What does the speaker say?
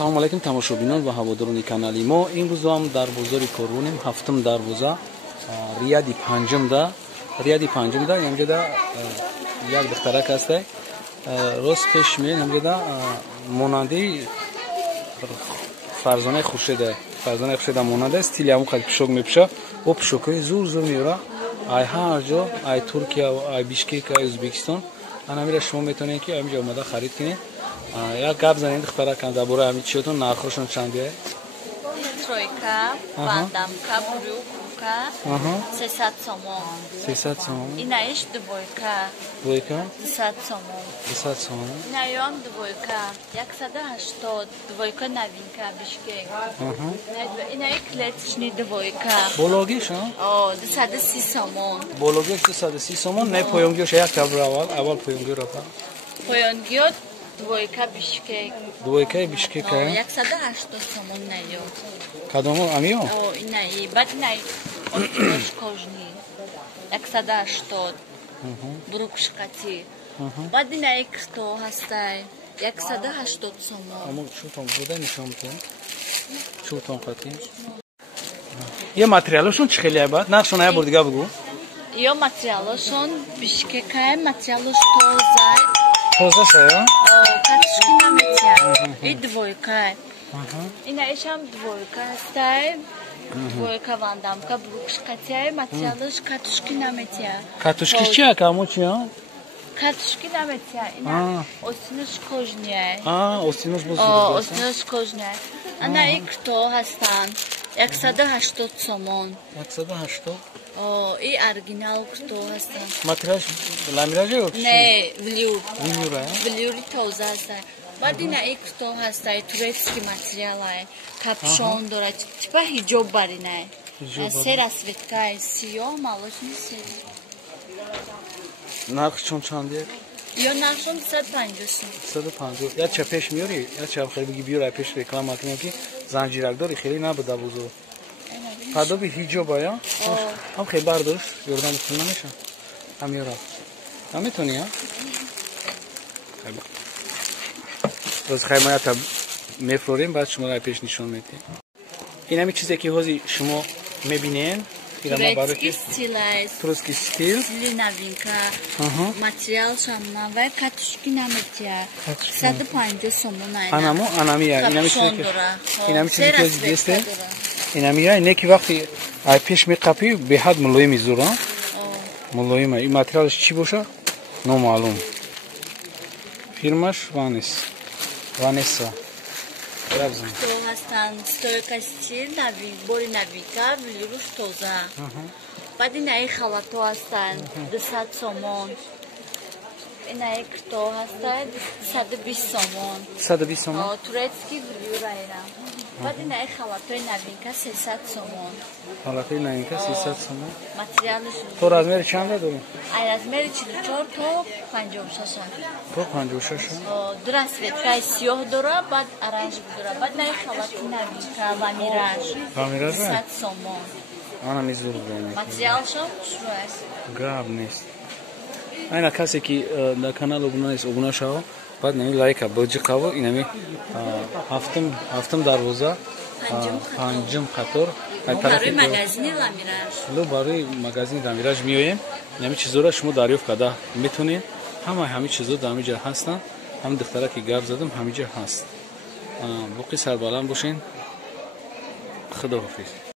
Ассалому алайкум тамошобинон ва ҳаводорони канали мо. Имрӯз ҳам дарвозари корбонем, ҳафтум дарвоза, риади панҷумда. Инҷода як духтарак ҳаст. Рост пеш меен инҷода монандаи Фарзонаи Хуршеда монанда стили ҳамон қад пӯшок мепӯша. Бо пӯшокҳои зур меёра. Ай ҳар ҷо, ай Туркия, ай Бишкек, ай Ӯзбекистон. Анамира шумо метавонед ки ҳаминҷо омада харид кинед. Як гап занед духтаракам дар бораи ҳамин чиётон нархошон чанде? Тройка, бандамка, брюкка, 300 сомон. 300 сомон. Инаиш двойка. Двойка? 200 сомон. 200 сомон. Инаём двойка, 180, двойка новинка, Бишкек. Инаи клеточный двойка. Бологиш, а? О, 230 сомон. Бологиш 230 сомон, не поёнгиёш як табра аввал поёнгиё рафа. Поёнгиё двойка Бишкек. Двойкаи Бишкек, а? 180 сомон наё. Кадомо амиё? О, инаи, бад инаи отилош кожни. 180. Брукшкати. Бад инаи кто ҳастай. 180 сомон. Амо чутон буда нишон буда. Чутон қати. Е материалошон чӣ хеле бад? Нархшон ая бор дига бигӯ. Ё материалошон Бишкекай, материалош тозай. Тоза шая? О, катушки наметия. И двойкай. Инаишам двойка ҳастай. Двойка вандамка, брукшкатиай, материалош катушки наметия. Катушки чи ака амо чи а? Катушки наметия. Ина остинош кожниай. Остинош боз. О, остинош кожниай. Ана и кто ҳастан? 180 сомон. 180? О, и оригинал кто ҳастан? Материалш ламиража ё? Не, влюр. Влюр, а? Влюри тоза ҳастай. Баъд ина и кто ҳастай? Турецкий материалай. Капшон дорад. Типа ҳиҷоб баринай. Се расветкай, сиёҳ, молочный сер. Нархшон чанде? Ё нархшон 250. 250. Я ча пеш миёри? Я ча хеле биги биёра пеш реклама кинем ки занҷиракдори хеле набуда бузур. Падоби ҳиҷоба я? Ҳам хеле бардош, ёрдам кун намеша. Ҳам ёра. Ҳам метони я? Роз хаймаята мефрорем, баъд шуморо пеш нишон медиҳем. Ин ҳамин чизе ки ҳозир шумо мебинен. Турецкий стил аст. Турецкий стил. Стили новинка. Материалшам новай, катушки наметия. 150 сомон ай. Анамо, анамия. Капшон дора. Инами чизе ки ҳозир десте. Инамия, ине ки вақти ай пеш меқапӣ беҳад мулоими зур, а? Мулоима. Ин материалш чӣ боша? Номаълум. Фирмаш Ванесса. То ҳастан стойка стил, бори новинка, влюруш тоза. Баъд инаи халато ҳастан 200 сомон. Инаи кто ҳастай 120 сомон. 120 сомон? Турецкий влюр айра. Баъд инаи халатои новинка 300 сомон. Халатои новинка 300 сомон. Материалш То размери чанда дорем? Ай размери 44 то 56. То 56. Ду расветкаи сиёҳ дора, баъд оранжевый дора. Баъд инаи халати новинка ламираж. 200 сомон. Анами зур дорем. Материалшам хушрӯ аст. Гап нест. Айна касе ки дар канал обуна нест, обуна шава. Баъд нами лайка боҷиқаво инами ҳафтум дарвоза, панҷум қатор. Барои магазини ламираж. Ло барои магазини ламираж меоем. Инами чизора шумо дарёфт карда метонед. Ҳамин чизо дар ҳамин ҷо ҳастанд. Ҳамин духтара ки гап задам ҳамин ҷо ҳаст. Боқи сарбаланд бошен. Худоҳофиз.